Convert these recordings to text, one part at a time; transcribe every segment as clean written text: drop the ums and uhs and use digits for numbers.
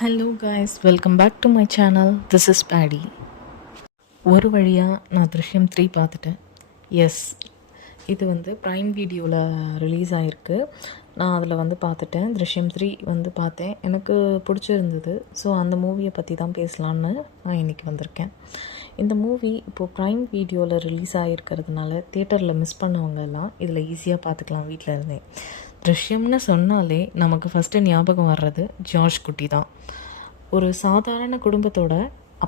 Hello guys, welcome back to my channel. This is பேடி. ஒரு வழியாக நான் திருஷ்யம் 3 பார்த்துட்டேன். எஸ், இது வந்து ப்ரைம் வீடியோவில் ரிலீஸ் ஆகிருக்கு. நான் அதில் பார்த்துட்டேன். திருஷ்யம் 3 பார்த்தேன். எனக்கு பிடிச்சிருந்தது. ஸோ அந்த மூவியை பற்றி தான் பேசலான்னு நான் இன்றைக்கி வந்திருக்கேன். இந்த மூவி இப்போது ப்ரைம் வீடியோவில் ரிலீஸ் ஆகிருக்கிறதுனால தியேட்டரில் மிஸ் பண்ணவங்க எல்லாம் இதில் ஈஸியாக பார்த்துக்கலாம் வீட்டில் இருந்தே. திருஷ்யம்னு சொன்னாலே நமக்கு ஃபஸ்ட்டு ஞாபகம் வர்றது ஜார்ஜ் குட்டி தான். ஒரு சாதாரண குடும்பத்தோட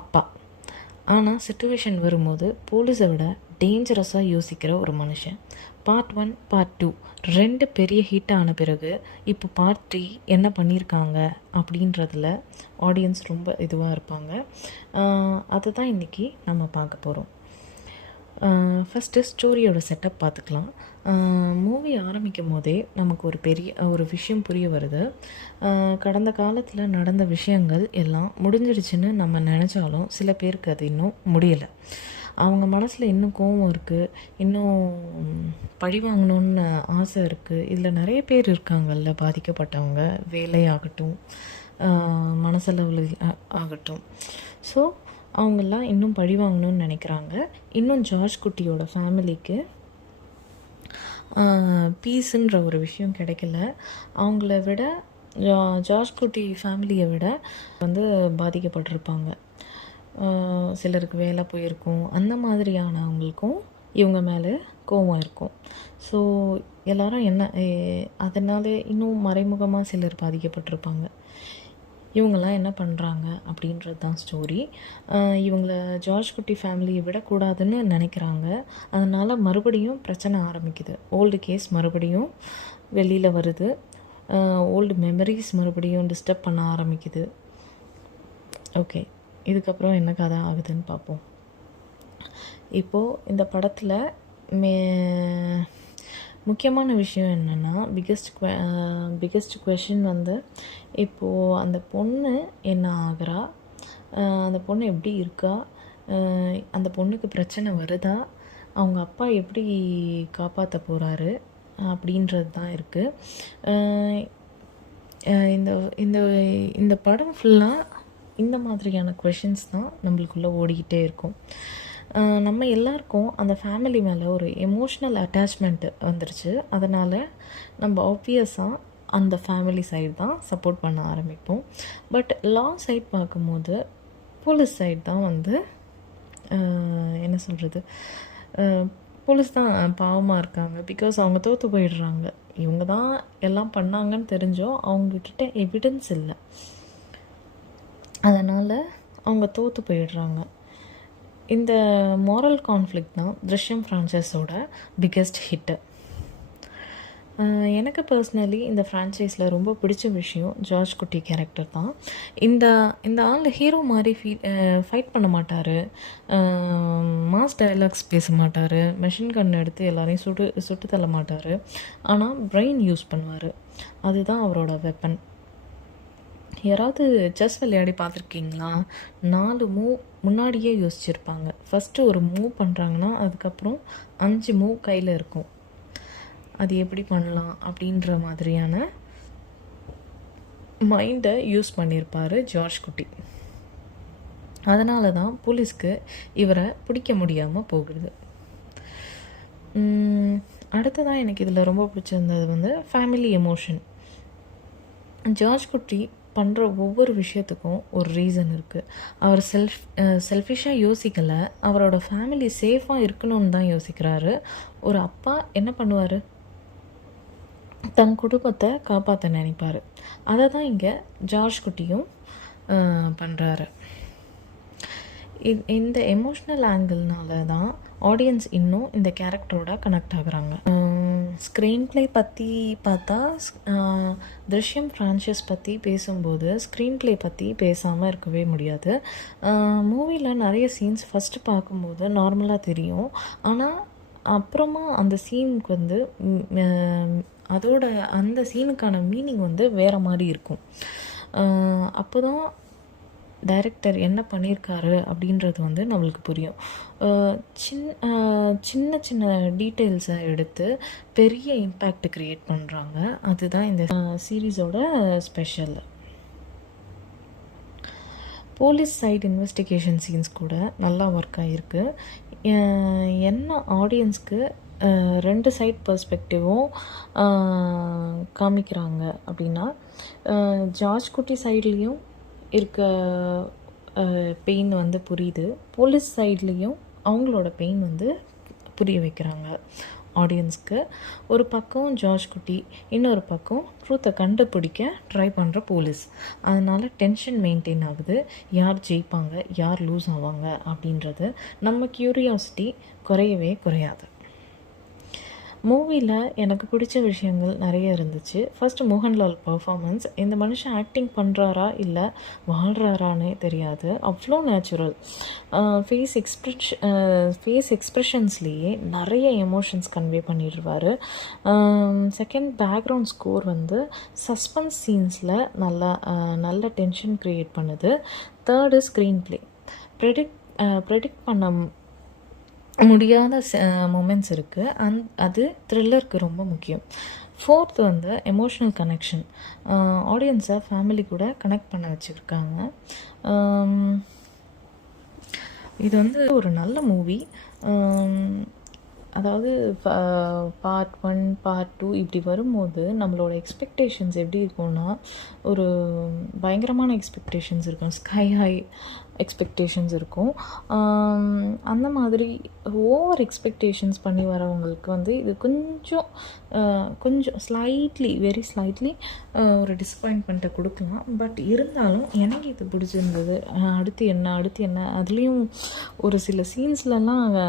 அப்பா. ஆனால் சிச்சுவேஷன் வரும்போது போலீஸை விட டேஞ்சரஸாக யோசிக்கிற ஒரு மனுஷன். பார்ட் 1, பார்ட் 2 2 பெரிய ஹிட் ஆன பிறகு இப்போ பார்ட் 3 என்ன பண்ணியிருக்காங்க அப்படின்றதுல ஆடியன்ஸ் ரொம்ப இதுவாக இருப்பாங்க. அதை தான் இன்றைக்கி நம்ம பார்க்க போகிறோம். ஃபஸ்ட்டு ஸ்டோரியோட செட்டப் பார்த்துக்கலாம். மூவி ஆரம்பிக்கும் போதே நமக்கு ஒரு விஷயம் புரிய வருது. கடந்த காலத்தில் நடந்த விஷயங்கள் எல்லாம் முடிஞ்சிடுச்சுன்னு நம்ம நினச்சாலும் சில பேருக்கு அது இன்னும் முடியலை. அவங்க மனசில் இன்னும் கோபம் இருக்குது, இன்னும் பழி வாங்கணுன்னு ஆசை இருக்குது. இதில் நிறைய பேர் இருக்காங்கல்ல பாதிக்கப்பட்டவங்க, வேலையாகட்டும் மனசளவில் ஆகட்டும். ஸோ அவங்கெல்லாம் இன்னும் பழி வாங்கணும்னு நினைக்கிறாங்க. இன்னும் ஜார்ஜ் குட்டியோட ஃபேமிலிக்கு பீஸுன்ற ஒரு விஷயம் கிடைக்கல. அவங்கள விட ஜார்ஜ் குட்டி ஃபேமிலியை விட பாதிக்கப்பட்டிருப்பாங்க. சிலருக்கு வேலை போயிருக்கும். அந்த மாதிரியானவங்களுக்கும் இவங்க மேலே கோபம் இருக்கும். ஸோ எல்லாரும் அதனால் இன்னும் மறைமுகமாக சிலர் பாதிக்கப்பட்டிருப்பாங்க. இவங்கெல்லாம் என்ன பண்ணுறாங்க அப்படின்றது தான் ஸ்டோரி. இவங்கள ஜார்ஜ் குட்டி ஃபேமிலியை விடக்கூடாதுன்னு நினைக்கிறாங்க. அதனால் மறுபடியும் பிரச்சனை ஆரம்பிக்குது. ஓல்டு கேஸ் மறுபடியும் வெளியில் வருது. ஓல்டு மெமரிஸ் மறுபடியும் டிஸ்டர்ப் பண்ண ஆரம்பிக்குது. ஓகே, இதுக்கப்புறம் என்ன கதை ஆகுதுன்னு பார்ப்போம். இப்போது இந்த படத்தில் முக்கியமான விஷயம் என்னென்னா, பிக்கெஸ்ட் கொஷின் இப்போது அந்த பொண்ணு என்ன ஆகிறா, அந்த பொண்ணு எப்படி இருக்கா, அந்த பொண்ணுக்கு பிரச்சனை வருதா, அவங்க அப்பா எப்படி காப்பாற்ற போகிறாரு அப்படின்றது தான் இருக்குது. இந்த படம் ஃபுல்லாக இந்த மாதிரியான கொஷின்ஸ் தான் நம்மளுக்குள்ளே ஓடிக்கிட்டே இருக்கும். நம்ம எல்லாருக்கும் அந்த ஃபேமிலி மேலே ஒரு எமோஷ்னல் அட்டாச்மெண்ட்டு வந்துருச்சு. அதனால் நம்ம ஆப்வியஸாக அந்த ஃபேமிலி சைடு தான் சப்போர்ட் பண்ண ஆரம்பிப்போம். பட் லா சைட் பார்க்கும்போது போலீஸ் சைடு தான் என்ன சொல்கிறது, போலீஸ் தான் பாவமாக இருக்காங்க. பிகாஸ் அவங்க தோற்று போயிடுறாங்க. இவங்க தான் எல்லாம் பண்ணாங்கன்னு தெரிஞ்சோ அவங்கக்கிட்ட எவிடன்ஸ் இல்லை. அதனால் அவங்க தோற்று போயிடுறாங்க. இந்த மாரல் கான்ஃப்ளிக்ட் தான் திருஷ்யம் ஃப்ரான்ச்சைஸோட பிக்கெஸ்ட் ஹிட்டு. எனக்கு பர்சனலி இந்த ஃப்ரான்ச்சைஸில் ரொம்ப பிடிச்ச விஷயம் ஜார்ஜ் குட்டி கேரக்டர் தான். இந்த ஆள் ஹீரோ மாதிரி ஃபைட் பண்ண மாட்டார், மாஸ் டயலாக்ஸ் பேச மாட்டார், மெஷின் கன் எடுத்து எல்லாரையும் சுட்டு தள்ள மாட்டார். ஆனால் பிரெயின் யூஸ் பண்ணுவார். அதுதான் அவரோட வெப்பன். யாராவது செஸ் விளையாடி பார்த்துருக்கீங்களா? 4 மூவ் முன்னாடியே யோசிச்சுருப்பாங்க. ஃபஸ்ட்டு ஒரு மூவ் பண்ணுறாங்கன்னா அதுக்கப்புறம் 5 மூவ் கையில் இருக்கும். அது எப்படி பண்ணலாம் அப்படின்ற மாதிரியான மைண்டை யூஸ் பண்ணியிருப்பார் ஜார்ஜ் குட்டி. அதனால தான் போலீஸ்க்கு இவரை பிடிக்க முடியாமல் போகுது. அடுத்ததான் எனக்கு இதில் ரொம்ப பிடிச்சிருந்தது ஃபேமிலி எமோஷன். ஜார்ஜ் குட்டி பண்ணுற ஒவ்வொரு விஷயத்துக்கும் ஒரு ரீசன் இருக்குது. அவர் செல்ஃபிஷாக யோசிக்கலை, அவரோட ஃபேமிலி சேஃபாக இருக்கணும்னு தான் யோசிக்கிறாரு. ஒரு அப்பா என்ன பண்ணுவார், தன் குடும்பத்தை காப்பாற்ற நினைப்பார். அதை தான் இங்கே ஜார்ஜ் குட்டியும் பண்ணுறாரு. இந்த எமோஷ்னல் ஆங்கிள்னால தான் ஆடியன்ஸ் இன்னும் இந்த கேரக்டரோட கனெக்ட் ஆகுறாங்க. ஸ்க்ரீன் ப்ளே பற்றி பார்த்தா திருஷ்யம் ஃப்ரான்ச்சைஸ் பற்றி பேசும்போது ஸ்க்ரீன் ப்ளே பற்றி பேசாமல் இருக்கவே முடியாது. மூவியில் நிறைய சீன்ஸ் ஃபஸ்ட்டு பார்க்கும்போது நார்மலாக தெரியும். ஆனால் அப்புறமா அந்த சீனுக்கு அந்த சீனுக்கான மீனிங் வேறு மாதிரி இருக்கும். அப்போ தான் டைரக்டர் என்ன பண்ணியிருக்காரு அப்படின்றது வந்து நம்மளுக்கு புரியும். சின்ன சின்ன டீட்டெயில்ஸை எடுத்து பெரிய இம்பேக்ட் க்ரியேட் பண்ணுறாங்க. அதுதான் இந்த சீரீஸோட special. Police side investigation scenes கூட நல்லா ஒர்க் ஆகிருக்கு. என்ன ஆடியன்ஸ்க்கு 2 சைட் பெர்ஸ்பெக்டிவும் காமிக்கிறாங்க அப்படின்னா, ஜார்ஜ் குட்டி சைட்லேயும் இருக்க பெயின் வந்து புரியுது, போலீஸ் சைட்லேயும் அவங்களோட பெயின் வந்து புரிய வைக்கிறாங்க ஆடியன்ஸ்க்கு. ஒரு பக்கம் ஜார்ஜ் குட்டி, இன்னொரு பக்கம் ட்ரூத்தை கண்டுபிடிக்க ட்ரை பண்ணுற போலீஸ். அதனால் டென்ஷன் மெயின்டைன் ஆகுது. யார் ஜெயிப்பாங்க, யார் லூஸ் ஆவாங்க அப்படின்றது நம்ம க்யூரியாசிட்டி குறையவே குறையாது. மூவியில் எனக்கு பிடிச்ச விஷயங்கள் நிறைய இருந்துச்சு. First Mohanlal performance. இந்த மனுஷன் ஆக்டிங் பண்ணுறாரா இல்லை வாழ்கிறாரானே தெரியாது, அவ்வளோ நேச்சுரல். ஃபேஸ் எக்ஸ்ப்ரெஷன்ஸ்லேயே நிறைய எமோஷன்ஸ் கன்வே பண்ணிடுவார். செகண்ட், பேக்ரவுண்ட் ஸ்கோர் வந்து சஸ்பென்ஸ் சீன்ஸில் நல்ல டென்ஷன் க்ரியேட் பண்ணுது. Third, screen play. ப்ரெடிக்ட் பண்ண முடியாத மொமெண்ட்ஸ் இருக்குது, அது த்ரில்லருக்கு ரொம்ப முக்கியம். ஃபோர்த் வந்து எமோஷ்னல் கனெக்ஷன். ஆடியன்ஸை ஃபேமிலி கூட கனெக்ட் பண்ண வச்சுருக்காங்க. இது வந்து ஒரு நல்ல மூவி. அதாவது பார்ட் 1, பார்ட் 2 இப்படி வரும்போது நம்மளோட எக்ஸ்பெக்டேஷன்ஸ் எப்படி இருக்கும்னா, ஒரு பயங்கரமான எக்ஸ்பெக்டேஷன்ஸ் இருக்கும், ஸ்கை ஹை எக்ஸ்பெக்டேஷன்ஸ் இருக்கும். அந்த மாதிரி ஓவர் எக்ஸ்பெக்டேஷன்ஸ் பண்ணி வரவங்களுக்கு வந்து இது கொஞ்சம் வெரி ஸ்லைட்லி ஒரு டிசப்பாயின்ட்மெண்ட்டை கொடுக்கலாம். பட் இருந்தாலும் எனக்கு இது பிடிச்சிருந்தது. அடுத்து என்ன அதுலேயும் ஒரு சில சீன்ஸ்லலாம்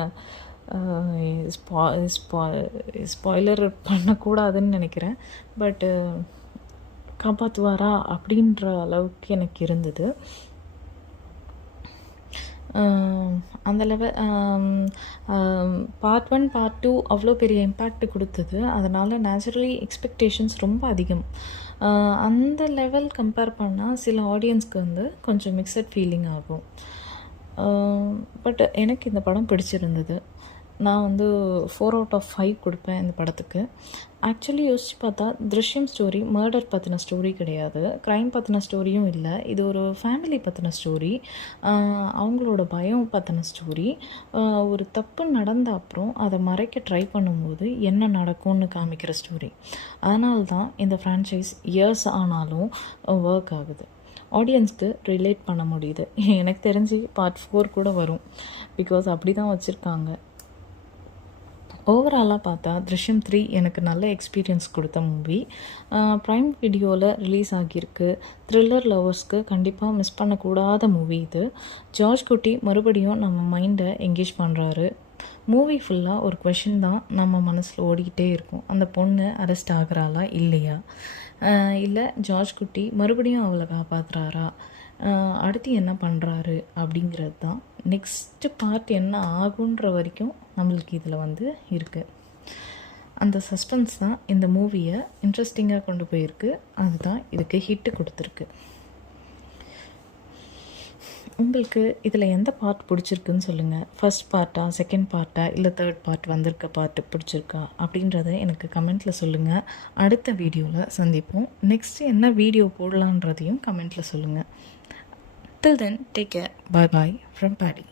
ஸ்பாய்லர் பண்ணக்கூடாதுன்னு நினைக்கிறேன். பட்டு காப்பாற்றுவாரா அப்படின்ற அளவுக்கு எனக்கு இருந்தது. அந்த லெவல் பார்ட் 1, பார்ட் 2 அவ்வளோ பெரிய இம்பேக்ட் கொடுத்தது. அதனால் நேச்சுரலி எக்ஸ்பெக்டேஷன்ஸ் ரொம்ப அதிகம். அந்த லெவல் கம்பேர் பண்ணால் சில ஆடியன்ஸ்க்கு வந்து கொஞ்சம் மிக்சட் ஃபீலிங் ஆகும். பட் எனக்கு இந்த படம் பிடிச்சிருந்தது. நான் வந்து 4 out of 5 கொடுப்பேன் இந்த படத்துக்கு. ஆக்சுவலி யோசிச்சு பார்த்தா திருஷ்யம் ஸ்டோரி மர்டர் பற்றின ஸ்டோரி கிடையாது, க்ரைம் பற்றின ஸ்டோரியும் இல்லை. இது ஒரு ஃபேமிலி பற்றின ஸ்டோரி, அவங்களோட பயம் பற்றின ஸ்டோரி. ஒரு தப்பு நடந்த அப்புறம் அதை மறைக்க ட்ரை பண்ணும்போது என்ன நடக்கும்னு காமிக்கிற ஸ்டோரி. அதனால தான் இந்த ஃப்ரான்ச்சைஸ் இயர்ஸ் ஆனாலும் ஒர்க் ஆகுது, ஆடியன்ஸ்க்கு ரிலேட் பண்ண முடியுது. எனக்கு தெரிஞ்சு பார்ட் 4 கூட வரும், பிகாஸ் அப்படி தான் வச்சுருக்காங்க. ஓவராலாக பார்த்தா திருஷ்யம் 3 எனக்கு நல்ல எக்ஸ்பீரியன்ஸ் கொடுத்த மூவி. ப்ரைம் வீடியோவில் ரிலீஸ் ஆகியிருக்கு. த்ரில்லர் லவர்ஸ்க்கு கண்டிப்பாக மிஸ் பண்ணக்கூடாத மூவி இது. ஜார்ஜ் குட்டி மறுபடியும் நம்ம மைண்டை எங்கேஜ் பண்ணுறாரு. மூவி ஃபுல்லாக ஒரு கொஷின் தான் நம்ம மனசில் ஓடிக்கிட்டே இருக்கும், அந்த பொண்ணு அரெஸ்ட் ஆகுறாளா இல்லையா, இல்லை ஜார்ஜ் குட்டி மறுபடியும் அவளை காப்பாற்றுறாரா, அடுத்து என்ன பண்ணுறாரு அப்படிங்கிறது தான். நெக்ஸ்ட்டு பார்ட் என்ன ஆகுன்ற வரைக்கும் நம்மளுக்கு இதில் வந்து இருக்குது. அந்த சஸ்பென்ஸ் தான் இந்த மூவியை இன்ட்ரெஸ்டிங்காக கொண்டு போயிருக்கு, அதுதான் இதுக்கு ஹிட்டு கொடுத்துருக்கு. உங்களுக்கு இதில் எந்த பார்ட் பிடிச்சிருக்குன்னு சொல்லுங்கள். ஃபர்ஸ்ட் பார்ட்டா, செகண்ட் பார்ட்டா, இல்லை தேர்ட் பார்ட் வந்திருக்க பார்ட்டு பிடிச்சிருக்கா அப்படின்றத எனக்கு கமெண்ட்டில் சொல்லுங்கள். அடுத்த வீடியோவில் சந்திப்போம். நெக்ஸ்ட்டு என்ன வீடியோ போடலான்றதையும் கமெண்ட்டில் சொல்லுங்கள். Till then, take care. Bye bye from Paddy.